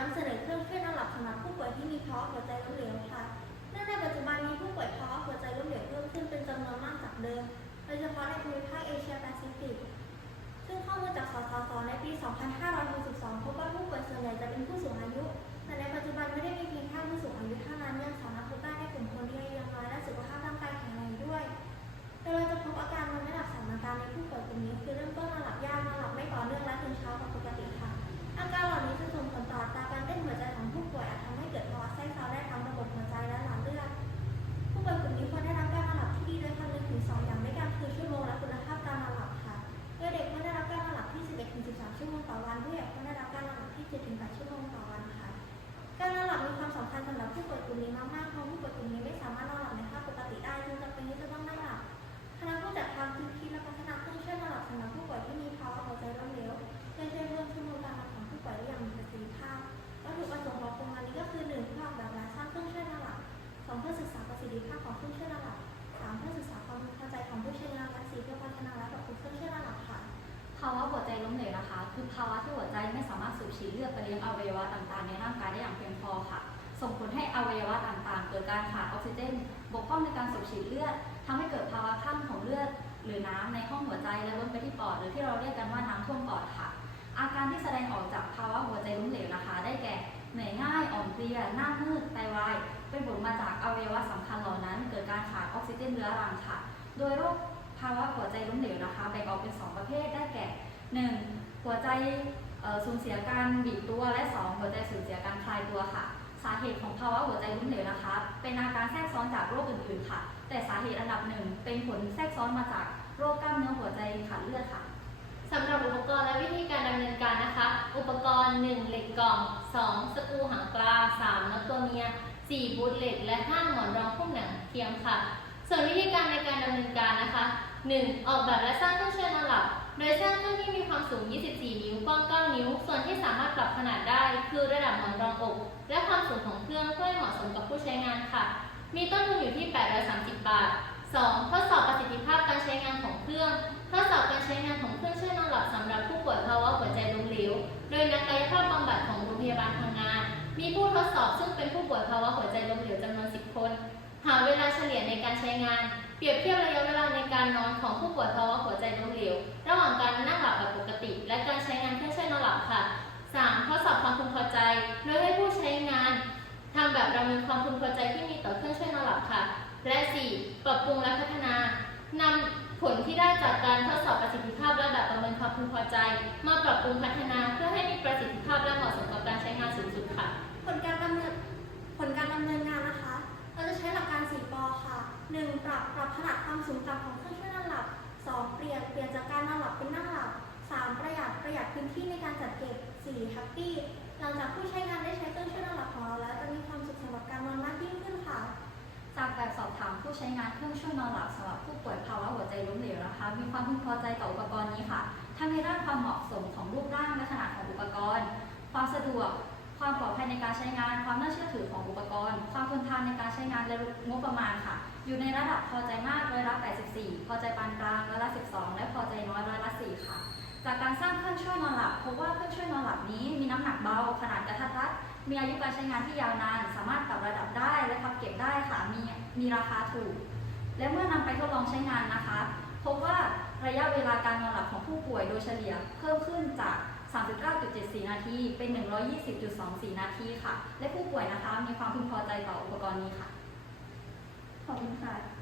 นำเสนอเครื่องช่วยนอนหลับสำหรับผู้ 4. เพื่อพัฒนาและปรับปรุงเครื่องช่วยนอหลับค่ะ ภาวะหัวใจล้มเหลวนะคะ คือภาวะที่หัวใจไม่สามารถสูบฉีดเลือดไปเลี้ยงอวัยวะต่างๆ ในร่างกายได้อย่างเพียงพอค่ะ ส่งผลให้อวัยวะต่างๆ เกิดการขาดออกซิเจน บกพร่องในการสูบฉีดเลือดทำให้เกิดภาวะคลั่งของเลือด หรือน้ำในห้องหัวใจและล้นไปที่ปอด หรือที่เราเรียกกันว่าน้ำท่วมปอดค่ะ อาการที่แสดงออกจากภาวะหัวใจล้มเหลวนะคะ ได้แก่เหนื่อยง่ายอ่อนเพลียหน้ามืดไตวาย เป็นผลมาจากอวัยวะสำคัญเหล่านั้น เกิดการขาดออกซิเจนเรื้อรังค่ะ โดยโรค ภาวะหัวใจล้มเหลวนะคะ แบ่งออกเป็นสองประเภทได้แก่ 1. หัวใจสูญเสียการบีบตัวและ 2. หัวใจสูญเสียการคลายตัวค่ะ สาเหตุของภาวะหัวใจล้มเหลวนะคะ เป็นอาการแทรกซ้อนจากโรคอื่นๆค่ะ แต่สาเหตุอันดับหนึ่งเป็นผลแทรกซ้อนมาจากโรคกล้ามเนื้อหัวใจขาดเลือดค่ะสำหรับอุปกรณ์และวิธีการดำเนินการนะคะ อุปกรณ์ 1 เหล็กกล่อง 2 สกูหางปลา 3น็อตตัวเมีย 4 บูทเหล็ก และ 5 หมอนรองหุ้มหนังเทียมค่ะ ส่วนวิธีการในการดำเนินการนะคะ 1. ออกแบบและสร้างเครื่องช่วยนอนหลับ โดยสร้างเครื่องที่มีความสูง 24 นิ้ว กว้าง 9 นิ้ว ส่วนที่สามารถปรับขนาดได้ คือระดับหมอนรองอก และความสูงของเครื่องเพื่อให้เหมาะสมกับผู้ใช้งานค่ะ มีต้นทุนอยู่ที่ 830 บาท 2. ทดสอบประสิทธิภาพการใช้งานของเครื่องทดสอบการใช้งานของเครื่องช่วยนอนหลับสำหรับผู้ป่วยภาวะหัวใจล้มเหลว โดยนักกายภาพบำบัดของโรงพยาบาลพังงา มีผู้ทดสอบซึ่งเป็นผู้ป่วยภาวะหัวใจล้มเหลวจำนวน 10 คน หาเวลาเฉลี่ยในการใช้งาน เปรียบเทียบระยะเวลาในการนอนของผู้ป่วยภาวะหัวใจล้มเหลว ระหว่างการนั่งหลับแบบปกติ และการใช้งานเครื่องช่วยนอนหลับค่ะ 3. ทดสอบความพึงพอใจ โดยให้ผู้ใช้งานทำแบบประเมินความพึงพอใจที่มีต่อเครื่องช่วยนอนหลับค่ะ และ 4. ปรับปรุงและพัฒนานำผลที่ได้จากการทดสอบประสิทธิภาพและแบบประเมินความพึงพอใจ มาปรับปรุงพัฒนาเพื่อให้มีประสิทธิภาพและเหมาะสมกับการใช้งานสูงสุดค่ะ ผลการดำเนินผลการดำเนินงานนะคะ เราจะใช้หลักการ4ปอค่ะ 1. ปรับปรับขนาดความสูงต่ำของเครื่องช่วยนอนหลับ 2. เปลี่ยนเปลี่ยนจากการนอนหลับเป็นนั่งหลับ 3. ประหยัดประหยัดพื้นที่ในการจัดเก็บ 4. แฮปปี้หลังจากผู้ใช้งานได้ใช้เครื่องช่วยนอนหลับของเราแล้วจะมีความสุขสำหรับการนอนมากยิ่งขึ้นค่ะจากการสอบถามผู้ใช้งานเครื่องช่วยนอนหลับสำหรับผู้ป่วยภาวะหัวใจล้มเหลวนะคะ มีความพึงพอใจต่ออุปกรณ์นี้ค่ะทั้งในด้านความเหมาะสมของรูปร่างและขนาดของอุปกรณ์ ความสะดวก ภัยในการใช้งาน ความน่าเชื่อถือของอุปกรณ์ ความทนทานในการใช้งานและงบประมาณค่ะ อยู่ในระดับพอใจมากร้อยละ 84 พอใจปานกลางร้อยละ 12 และพอใจน้อยร้อยละ 4 ค่ะ จากการสร้างเครื่องช่วยนอนหลับพบว่าเครื่องช่วยนอนหลับนี้มีน้ำหนักเบา ขนาดกระทัดรัด มีอายุการใช้งานที่ยาวนาน สามารถปรับระดับได้และพับเก็บได้ค่ะ มีมีราคาถูก และเมื่อนำไปทดลองใช้งานนะคะ พบว่าระยะเวลาการนอนหลับของผู้ป่วยโดยเฉลี่ยเพิ่มขึ้นจาก 39.74 นาที เป็น 120.24 นาทีค่ะ และผู้ป่วยนะคะมีความพึงพอใจต่ออุปกรณ์นี้ค่ะ ขอบคุณค่ะ